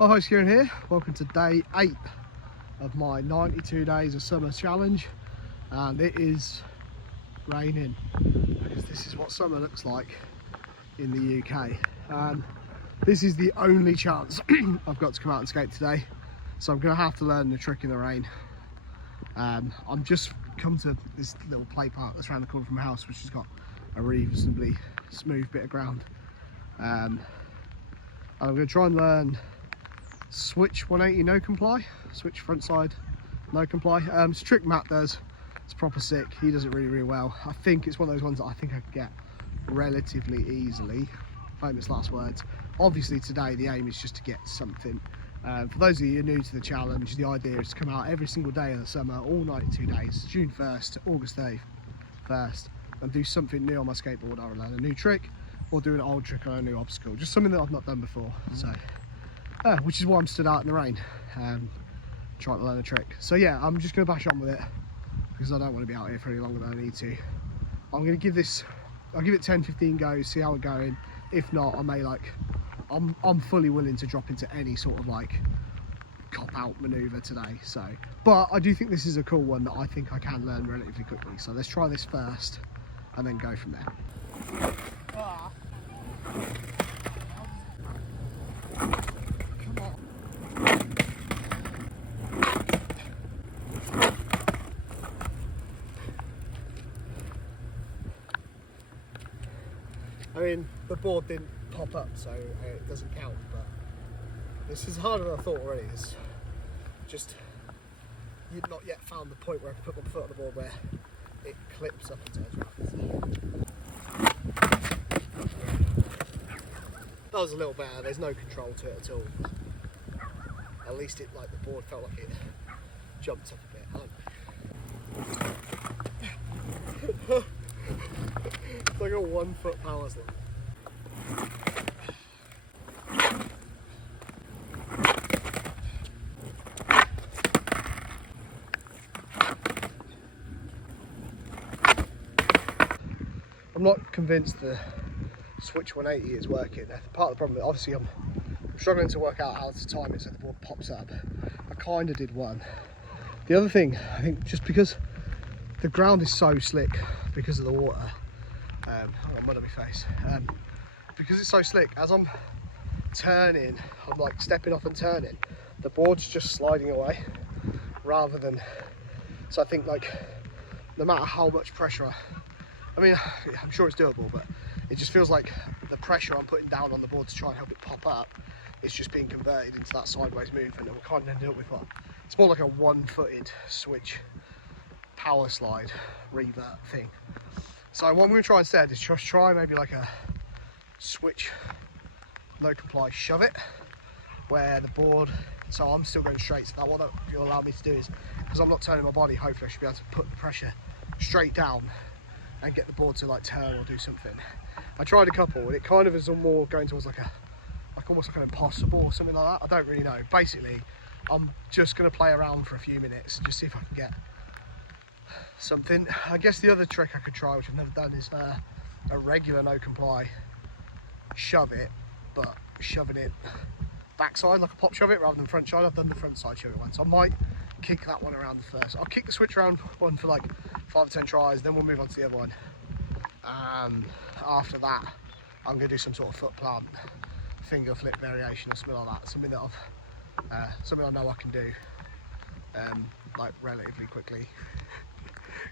Oh, hi, Kieran here. Welcome to day 8 of my 92 days of summer challenge, and it is raining because this is what summer looks like in the UK. This is the only chance I've got to come out and skate today, so I'm going to have to learn the trick in the rain. I'm just come to this little play park that's around the corner from my house, which has got a reasonably smooth bit of ground. I'm going to try and learn switch 180 no comply, switch front side no comply. It's a trick Matt does. It's proper sick. He does it really well. I think it's one of those ones that I think I could get relatively easily. Famous last words. Obviously today the aim is just to get something. For those of you new to the challenge, the idea is to come out every single day of the summer, all 92 days, June 1st to August 31st, and do something new on my skateboard. I'll learn a new trick or do an old trick on a new obstacle, just something that I've not done before. So which is why I'm stood out in the rain, trying to learn a trick. So yeah, I'm just going to bash on with it because I don't want to be out here for any longer than I need to. I'm going to give this, I'll give it 10-15 goes, see how it's going. If not, I may I'm fully willing to drop into any sort of like cop out maneuver today. So, but I do think this is a cool one that I think I can learn relatively quickly. So let's try this first and then go from there. I mean, the board didn't pop up, so it doesn't count, but this is harder than I thought already. It's just, you've not yet found the point where I can put my foot on the board where it clips up and turns around. That was a little better. There's no control to it at all. At least it, like, the board felt like it jumped up a bit. It's like a 1 foot power slip. I'm not convinced the switch 180 is working. Part of the problem, obviously I'm struggling to work out how to time it so the board pops up. I kind of did one. The other thing, I think just because the ground is so slick because of the water, I've got mud on my face, because it's so slick, as I'm turning, I'm like stepping off and turning, the board's just sliding away rather than, so I think like no matter how much pressure I mean, I'm sure it's doable, but it just feels like the pressure I'm putting down on the board to try and help it pop up is just being converted into that sideways movement, and we're kind of ending up with what? It's more like a one-footed switch power slide revert thing. So what I'm going to try instead is just try maybe like a switch no comply shove it, where the board, so I'm still going straight, so that what you'll allow me to do is, because I'm not turning my body, hopefully I should be able to put the pressure straight down and get the board to like turn or do something. I tried a couple and it kind of is more going towards like almost like an impossible or something like that. I don't really know. Basically, I'm just going to play around for a few minutes and just see if I can get something. I guess the other trick I could try, which I've never done, is a regular no comply shove it, but shoving it backside like a pop shove it rather than front side. I've done the front side shove it once, so I might kick that one around first. I'll kick the switch around one for like 5 or 10 tries, then we'll move on to the other one. After that, I'm going to do some sort of foot plant, finger flip variation or something like that. Something that something I know I can do, like relatively quickly.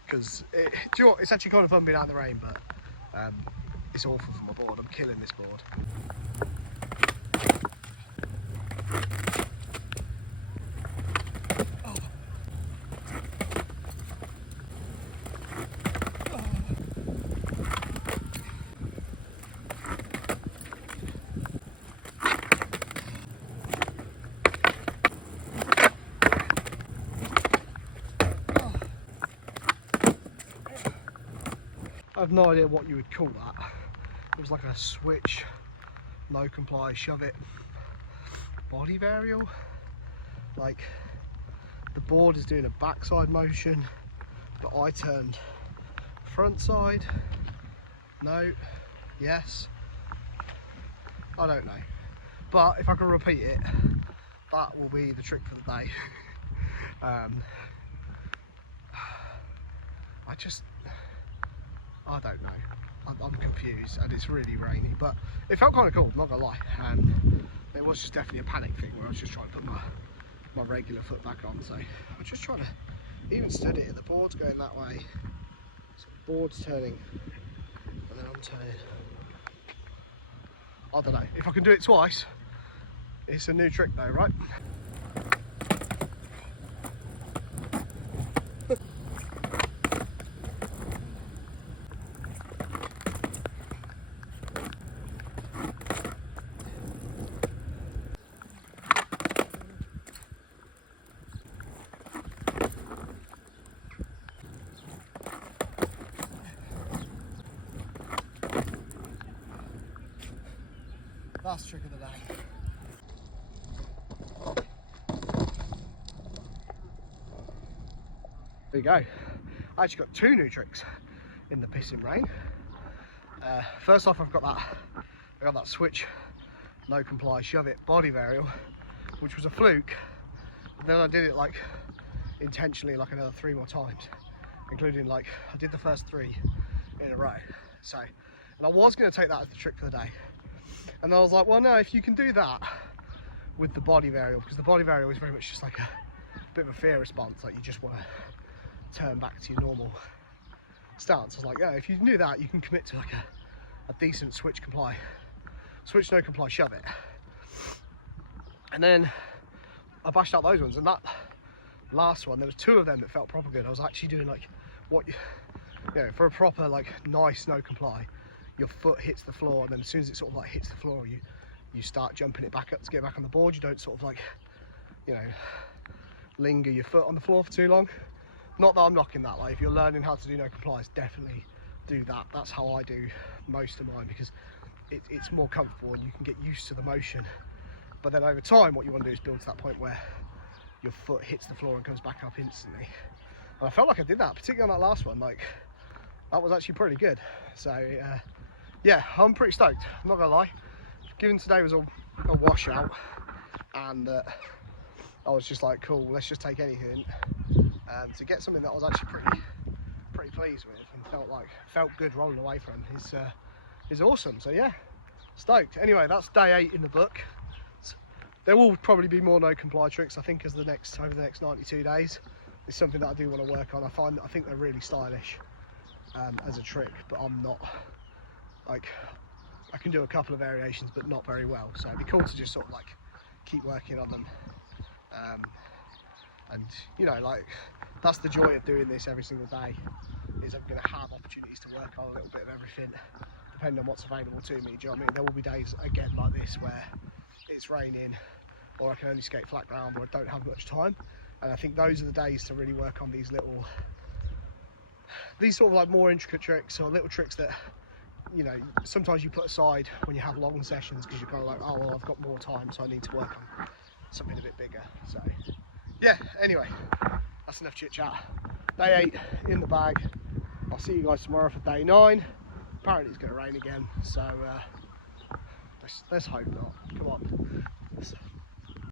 Because do you know what? It's actually kind of fun being out in the rain, but it's awful for my board. I'm killing this board. I have no idea what you would call that. It was like a switch, no comply, shove it, body varial. Like the board is doing a backside motion, but I turned front side. No, yes, I don't know. But if I can repeat it, that will be the trick for the day. I don't know. I'm confused, and it's really rainy, but it felt kind of cool, not gonna lie. It was just definitely a panic thing where I was just trying to put my regular foot back on. So I'm just trying to, even stood it, the board's going that way, so the board's turning, and then I'm turning. I don't know, if I can do it twice, it's a new trick though, right? That's the trick of the day. There you go. I actually got 2 new tricks in the pissing rain. First off, I got that switch, no comply, shove it body varial, which was a fluke. But then I did it like intentionally, like another 3 more times, including like I did the first 3 in a row. So, and I was going to take that as the trick for the day. And I was like, well, no, if you can do that with the body varial, because the body varial is very much just like a bit of a fear response, like you just want to turn back to your normal stance. I was like, yeah, if you can do that, you can commit to like a decent switch no comply, shove it. And then I bashed out those ones, and that last one, there was 2 of them that felt proper good. I was actually doing like what, you know, for a proper like nice no comply, your foot hits the floor, and then as soon as it sort of like hits the floor, you start jumping it back up to get back on the board. You don't sort of like, you know, linger your foot on the floor for too long. Not that I'm knocking that, like if you're learning how to do no complies, definitely do that. That's how I do most of mine, because it's more comfortable and you can get used to the motion. But then over time, what you want to do is build to that point where your foot hits the floor and comes back up instantly. And I felt like I did that, particularly on that last one. Like, that was actually pretty good. So yeah, I'm pretty stoked, I'm not gonna lie. Given today was a washout, and I was just like, cool, let's just take anything. To get something that I was actually pretty pleased with and felt good rolling away from is awesome. So yeah, stoked. Anyway, that's day 8 in the book. There will probably be more no comply tricks, I think, over the next 92 days. It's something that I do want to work on. I think they're really stylish as a trick, but I'm not, like, I can do a couple of variations but not very well, so it'd be cool to just sort of like keep working on them. And you know, like, that's the joy of doing this every single day, is I'm going to have opportunities to work on a little bit of everything depending on what's available to me. Do you know what I mean? There will be days again like this where it's raining, or I can only skate flat ground, or I don't have much time, and I think those are the days to really work on these sort of like more intricate tricks, or little tricks that, you know, sometimes you put aside when you have long sessions because you're kind of like, oh well, I've got more time, so I need to work on something a bit bigger. So yeah, anyway, that's enough chit chat. Day 8 in the bag. I'll see you guys tomorrow for day 9. Apparently it's going to rain again, so let's hope not. Come on.